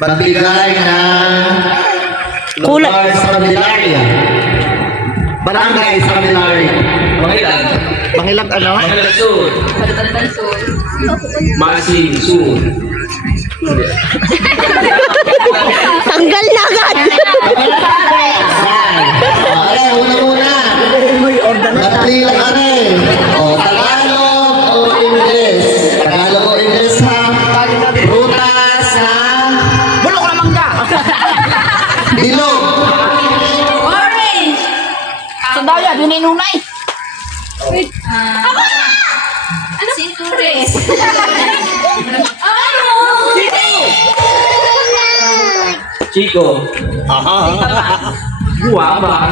magbigay ng lugar sa Candelaria. Barangay sa Candelaria. Mangilan. Mangilag ano? Mangilan Sur. Palitan Sur. Masin Sur. Tanggal na agad. Okay, una. Napili lang kami. O, Tagalog o English. Tagalog o English ha. Prutas na Bulok na mangga. bilog. Orange. Sandaya, bininunay. Wait. Ano? Citrus. Ano? Chico. Guava.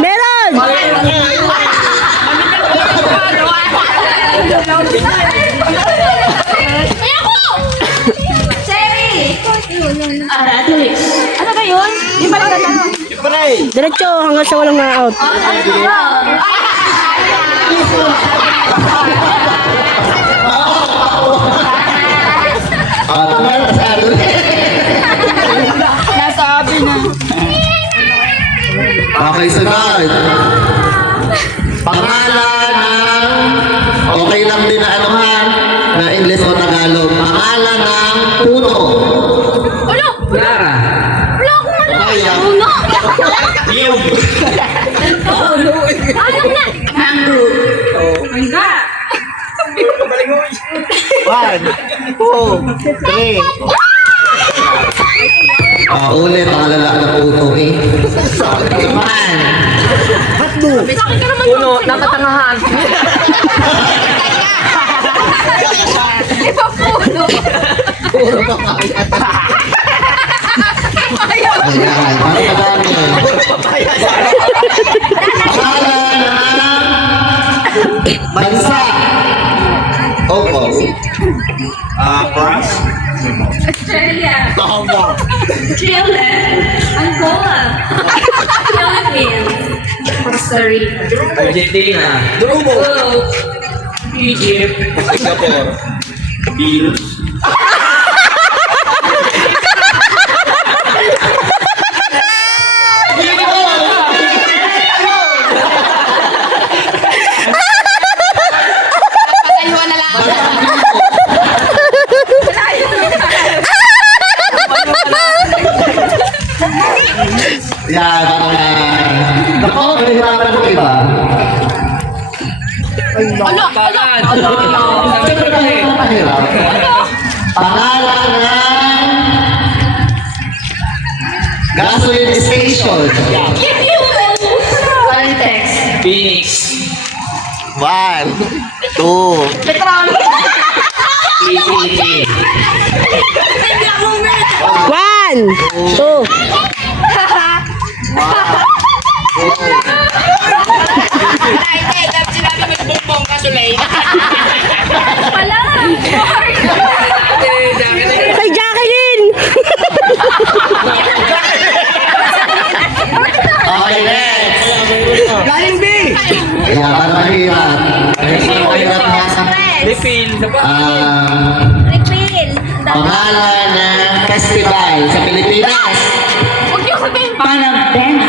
Meron. Cherry. Aratrix. Ano ba yun? Di ba lang ganda? Diretso hanggang sa walang na-out. Nasabi na. Okay, sunod. Pangalan ng, okay lang din na ano ha, na English o Tagalog. Pangalan ng puno. Ulo. Clara. Ulo ako man. Kaya. Uno. Yug. Ayaw na. Mango. Mangga. 1, 2, 3. Ulit, ang lalaki na puno eh. Man. Sa akin ka naman. Puno, nakatangahan. Iba puno. Puro papayat. Ayan, parang madami. Pangalan ng bansa. Opo. France. Australia. Tama. Chile. Angola. Philippines. Costa Rica. Argentina. Peru. Egypt. Singapore. Belarus. Patayuan na lang. Yan, parang nako, nahihirapan ko iba. Ano? Mahirap. Pangalan ng gasoline station. Qualitex. Phoenix. 1, 2, Petron. PPT. 1, 2. Pala. Kay Jacqueline. Okay, next. Galing B. Ayan, para mahirap. Mahirap na. Refill. Refill. Pangalan ng festival sa Pilipinas. Huwag niyo sabihin. Panagdena.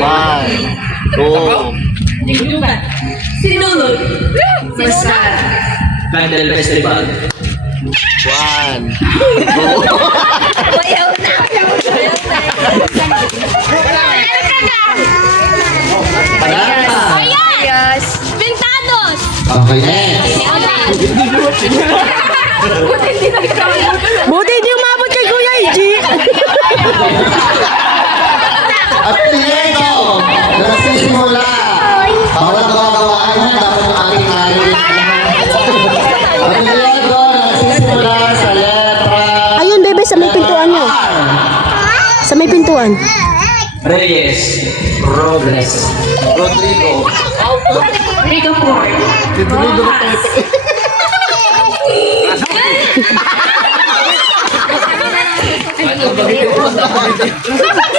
1, 2, Digdugan. Sinulog. Masar. Candle Festival. 1, 2. Bayaw na. Panata. Ayos. Pintados. Okay, next. Buti hindi nagkakaroon. Buti hindi umabot kay Kuya Iji. At Diego, nagsisimula. Bawat gawaan na dapat ang ating aling. At Diego, nagsisimula sa letra Ayun, bebe, sa may pintuan nyo. R. Sa may pintuan. Reyes. Robles. Rodrigo. Rico Ford. Rodrigo Matete.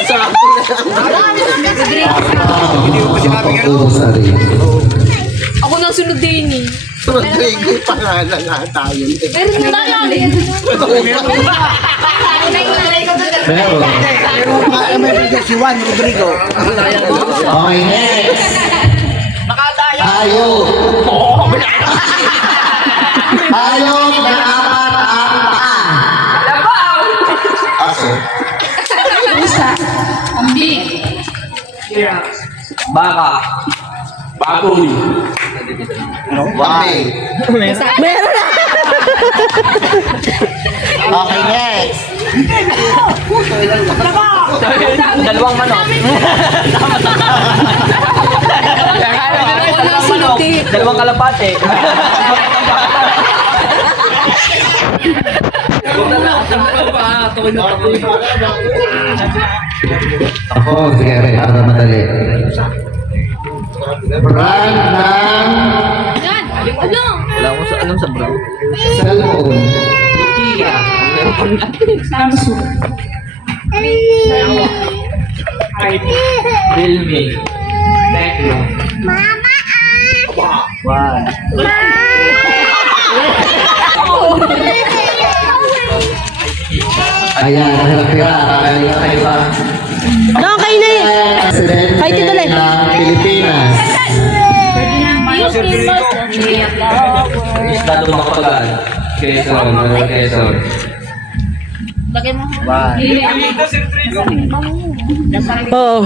Sa Ako nang sunod din eh. Rodrigo pangalan nga tayo. Meron na tayo. Pero, Si Juan Rodrigo. okay, next. Hayop. Hayop na apat ang paa. Aso. Baka. Baboy. Why? Meron na. Okay, next. Dalawang manok. Dalawang manok. Dalawang kalapate. Ako, sige rin, para madali. Brand ng Yan. Ano? Wala ko sa anong sa bro. cellphone. Kia. Realme. Tecno. One. Ayan, hirap-hirap. Ayan, kayo pa. Doon kayo na yun. Presidente Kahit ito lang. ng Pilipinas. Estado makapagal. Quezon. Quezon. Lagay mo. Oo.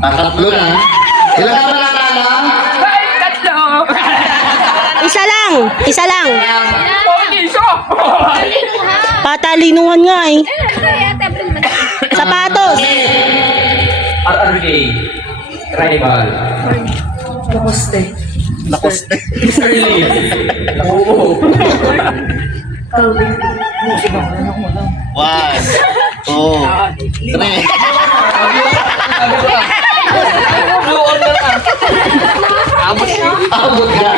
Tatlo na. Ilan ka ba natalo? Isa lang. Isa lang. Patalinuhan nga eh. Sapatos. RRK. Tribal. Lakoste. Sterling. Oo. One, two, three. Abot ka.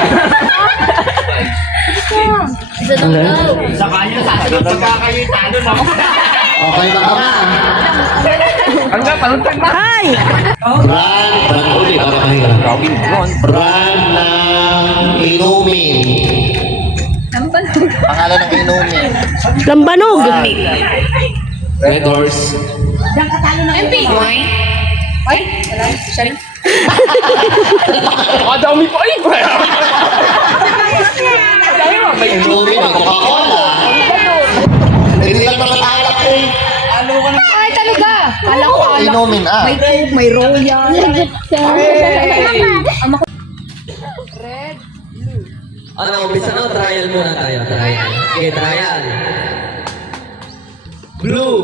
Okay ba ka ba? Hi. Brand ulit. Brand ng inumin. Pangalan ng inumin. Lambanog. Red Horse. MP. Ay, sorry. Inumin ng Coca-Cola. Hindi lang naman alak eh. Ay, talaga. Alam ko. Inumin ah. May royal. Ano, umpisa na, trial muna tayo. Trial. Okay, trial. Blue.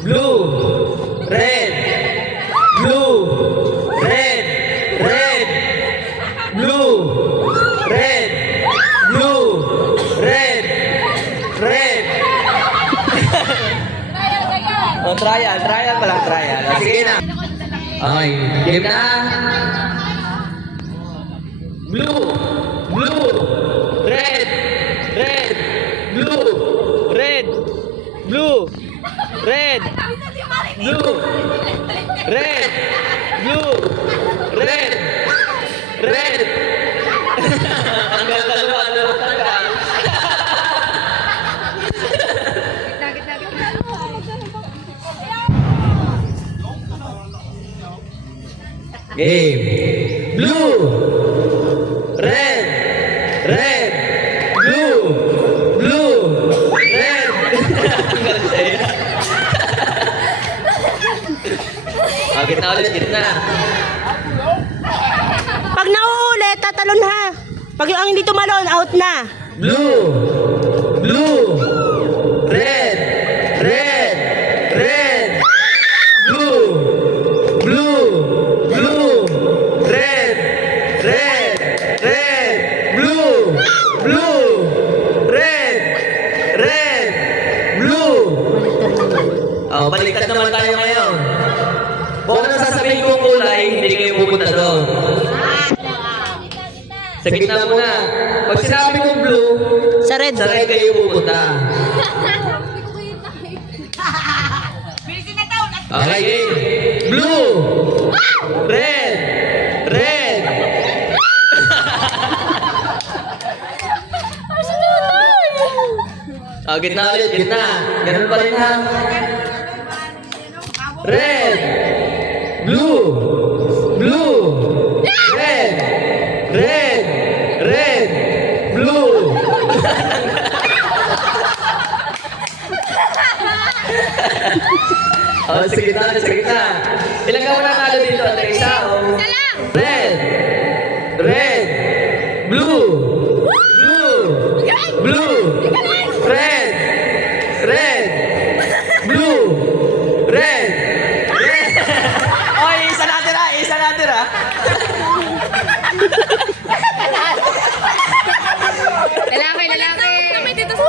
Blue. Red. Blue. Red. Red. Blue. Red. Blue. Red. Red. Oh, trial. Trial pa lang, trial. Oh, sige na. Okay, game na. Blue. Blue. Red. Red. Blue. Red. Blue. Red. Blue. Red. Blue. Red. Red. Tanggal dalawa. Tanggal. Game. Blue. Red. Red. Blue. Blue. Red. Oh, gitna ulit, gitna. Pag nauulit, tatalon ha. Pag yung ang hindi tumalon, out na. Blue. Blue. Red. Red. Red. Blue. Blue. Blue. Red. Red. Red. Blue. Blue. Red. Red. Blue. Oh, baliktad naman tayo ngayon. Kung ano sasabihin kong kulay, hindi kayo pupunta doon. Sa gitna mo na. Pag sinabi kong blue, Sa red. sa red kayo pupunta. Okay, game. Blue. Red. Red. Oh, gitna ulit, gitna. Ganun pa rin ha. Red. Blue. Blue. Red. Red. Red. Blue. Oh, sa gitna, sa gitna. Ilang ka mo nanalo dito? Ate isa, oh. Red. Red. Blue. Blue. Blue. Red. Red. Blue. Red. Red. Oy, isa natin ha. Isa natin ha. Lalaki, lalaki. Kami dito sa...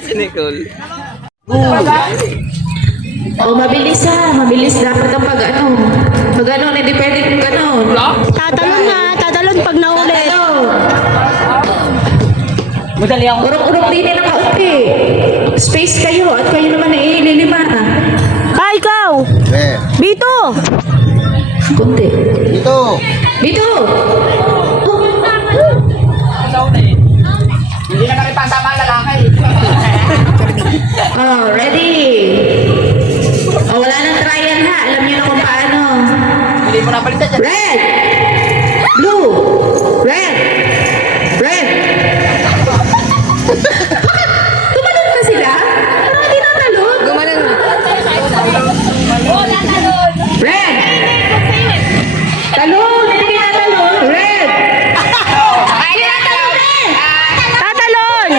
Si Nicole. Oh, mabilis ha. Mabilis dapat ang pag ano, hindi pwede kung ganon. Tatalon pag nahuli. Urong-urong din na nakaupi. Space kayo at kayo naman ay ililima. Ikaw! Bito! Kunti. Dito. Dito! Oh, ready? Oh, wala nang trial ha. Alam niyo na kung paano. Hindi mo na palitan dyan. Red! Blue! Red! Red! Gumanon ba sila? Parang hindi natalon. Gumanon. Red! Talon! Hindi natalon. Red! Tatalon!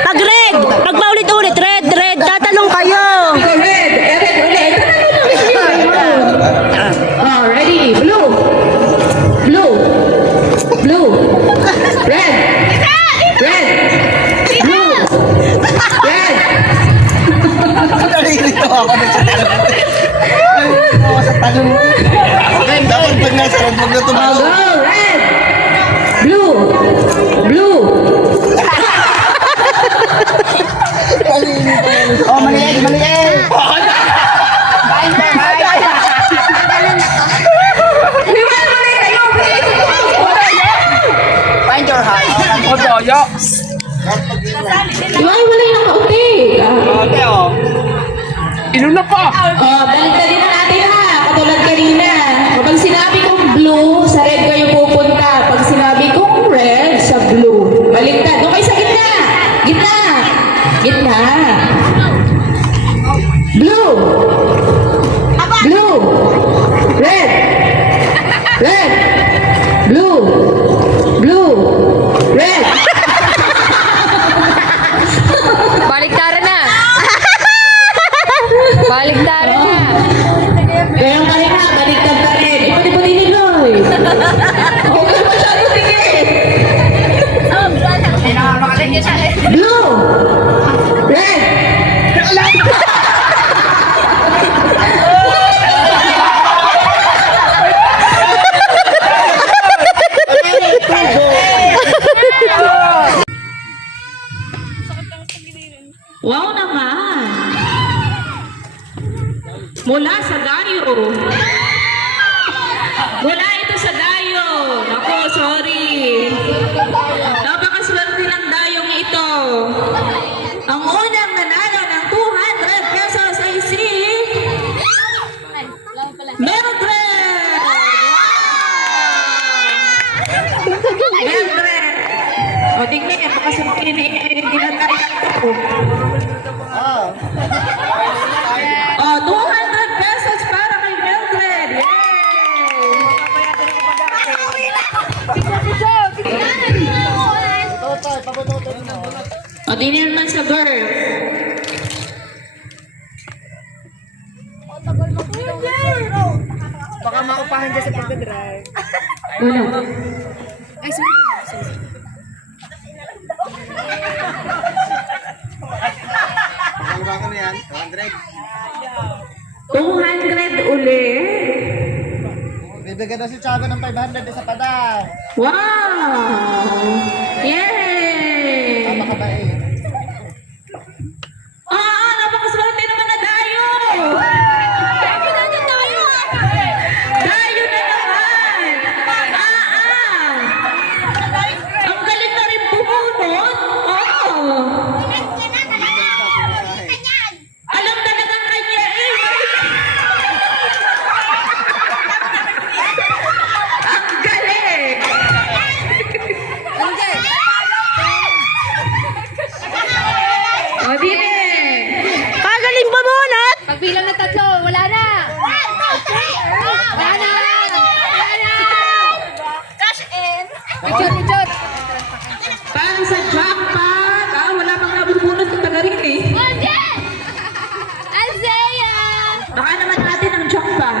Pag red! Pag paulit-ulit, red, red, tatalong kayo! Red! Red ulit! Oh, ready? Blue! Blue! Blue! Red! Red! Blue! Red! Nalilito ako na sa talon. Nalilito ako sa talon. Dapat pag nasa red, huwag na Oh, tumalo. go! Red! Blue! Blue! Oh, maliit, maliit. Find your heart. Iwan mo na yung nakauti. Inuna pa! Oh, balik na natin ha. Katulad kanina. Kapag sinabi kong blue, sa red kayo pupunta. Pag sinabi kong red, sa blue. Baliktad. Okay, sa gitna. Gitna. Gitna. Blue. Blue. Red. Red. Blue. Blue. Red. Baliktaran na. Baliktaran na. Ganyan pa rin ha. Baliktad pa rin. Ipati-pati ni Loy. Huwag ka masyado tingin. Blue. Red. Wow naman. Mula sa Dayo. Mula ito sa Dayo. Ako, sorry. Napakaswerte ng Dayong ito. Ang unang nanalo ng 200 pesos ay si Mildred! Mildred! O, tignan yan. Baka sabihin hindi na tayo. O, 200 pesos para kay Mildred. Yay! O, tingnan naman sa girl. Baka maupahan dyan sa pagdadrive. Wala. Ay, sorry. Ang bako na yan, 100. 200 ulit. Dagdagan na si Tiago ng 500 sa padang. Wow! Yay! Tama ka ba eh? Napakaswerte naman na Dayo! Dayo na naman! Ang galing na rin bumunot! Alam talagang kanya eh! Ang galing! O, Dine! Pagaling bumunot! Pagbilang na 3, wala na. Wala na. Cash in. Picture. Parang sa jackpot! Wala pang nabubunot ng taga rin eh. Alzea. Baka naman natin ang jackpot.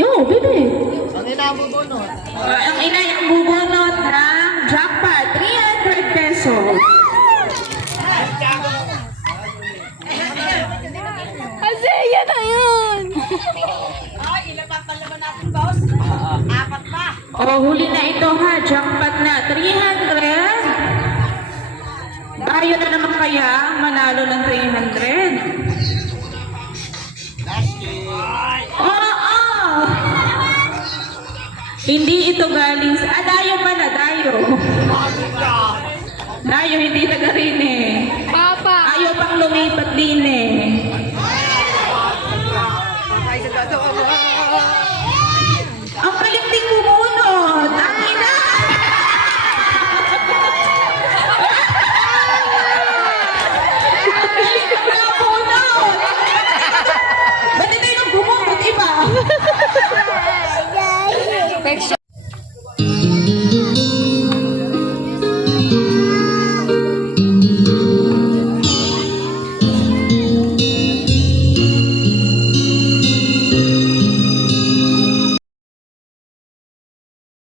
Yo, baby! Ang inabubunot. Ang ina yung bubunot ng jackpot, 300 pesos. Alzea na yun. O, huli na ito ha, jackpot na, 300. Tayo na naman kaya manalo ng 300. Oo! Hindi ito galing sa... Dayo pala, Dayo. Dayo, hindi taga rin eh. Papa. Ayaw pang lumipat din eh.